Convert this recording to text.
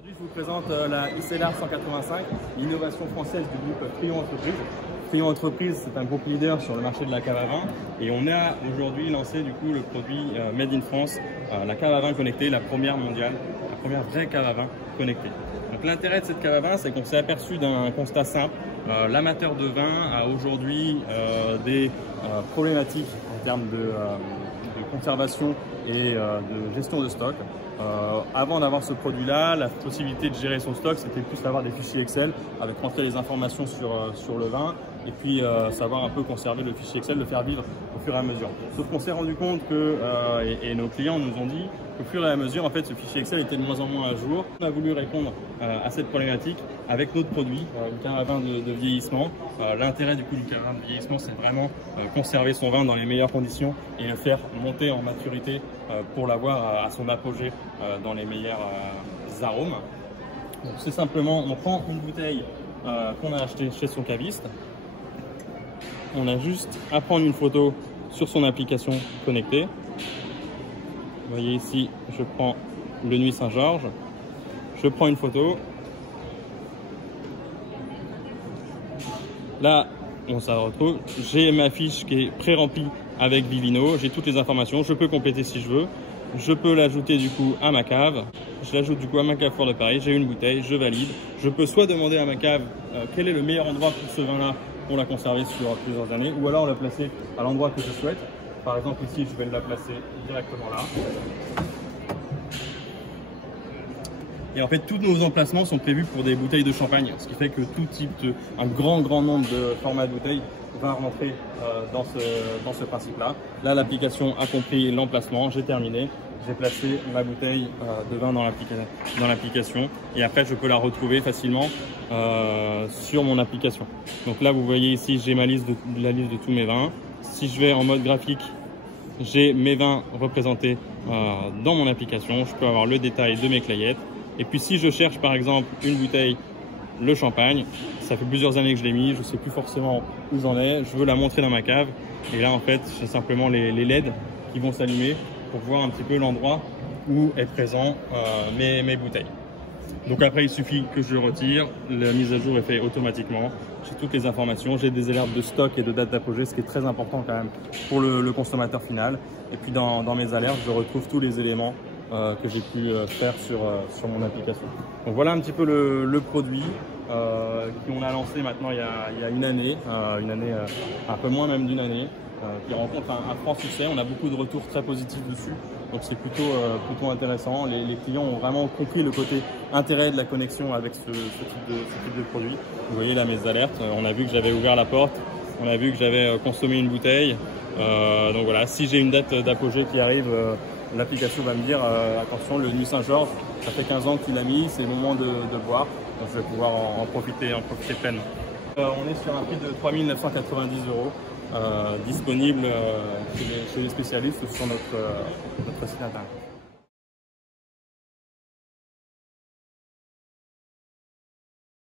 Aujourd'hui, je vous présente la XLR 185, l'innovation française du groupe Frion Entreprise. Frion Entreprise, c'est un groupe leader sur le marché de la cave à vin et on a aujourd'hui lancé du coup le produit Made in France, la cave à vin connectée, la première mondiale, la première vraie cave à vin connectée. Donc l'intérêt de cette cave à vin, c'est qu'on s'est aperçu d'un constat simple. L'amateur de vin a aujourd'hui des problématiques en termes de conservation et de gestion de stock. Avant d'avoir ce produit-là, la possibilité de gérer son stock, c'était plus d'avoir des fichiers Excel avec rentrer les informations sur le vin et puis savoir un peu conserver le fichier Excel, le faire vivre au fur et à mesure. Sauf qu'on s'est rendu compte que, et nos clients nous ont dit qu'au fur et à mesure, en fait, ce fichier Excel était de moins en moins à jour. On a voulu répondre à cette problématique avec notre produit, une cave à vin de vieillissement. L'intérêt du coup du cave à vin de vieillissement, c'est vraiment conserver son vin dans les meilleures conditions et le faire monter en maturité pour l'avoir à son apogée dans les meilleurs arômes. C'est simplement, on prend une bouteille qu'on a achetée chez son caviste. On a juste à prendre une photo sur son application connectée. Vous voyez ici, je prends le Nuit Saint-Georges. Je prends une photo. Là, on s'en retrouve. J'ai ma fiche qui est pré-remplie avec Vivino. J'ai toutes les informations. Je peux compléter si je veux. Je peux l'ajouter du coup à ma cave. Je l'ajoute du coup à ma cave Fort de Paris. J'ai une bouteille, je valide. Je peux soit demander à ma cave quel est le meilleur endroit pour ce vin-là pour la conserver sur plusieurs années, ou alors la placer à l'endroit que je souhaite. Par exemple ici, je vais la placer directement là. Et en fait, tous nos emplacements sont prévus pour des bouteilles de champagne, ce qui fait que tout type un grand nombre de formats de bouteilles va rentrer dans ce principe-là. Là, l'application a compris l'emplacement, j'ai terminé. J'ai placé ma bouteille de vin dans l'application et après, je peux la retrouver facilement sur mon application. Donc là, vous voyez ici, j'ai la liste de tous mes vins. Si je vais en mode graphique, j'ai mes vins représentés dans mon application. Je peux avoir le détail de mes clayettes. Et puis si je cherche par exemple une bouteille, le champagne, ça fait plusieurs années que je l'ai mis, je ne sais plus forcément où j'en ai, je veux la montrer dans ma cave. Et là en fait, c'est simplement les LED qui vont s'allumer pour voir un petit peu l'endroit où est présent mes bouteilles. Donc après, il suffit que je retire, la mise à jour est faite automatiquement. J'ai toutes les informations, j'ai des alertes de stock et de date d'apogée, ce qui est très important quand même pour le consommateur final. Et puis dans mes alertes, je retrouve tous les éléments que j'ai pu faire sur mon application. Donc voilà un petit peu le produit qu'on a lancé maintenant il y a une année, un peu moins même d'une année, qui rencontre un franc succès. On a beaucoup de retours très positifs dessus, donc c'est plutôt intéressant. Les clients ont vraiment compris le côté intérêt de la connexion avec ce type de produit. Vous voyez là mes alertes, on a vu que j'avais ouvert la porte, on a vu que j'avais consommé une bouteille. Donc voilà, si j'ai une date d'apogée qui arrive, l'application va me dire attention, le Nuit Saint-Georges, ça fait 15 ans qu'il a mis, c'est le moment de boire, donc je vais pouvoir en profiter pleinement. On est sur un prix de 3 990 €, disponible chez les spécialistes sur notre site internet.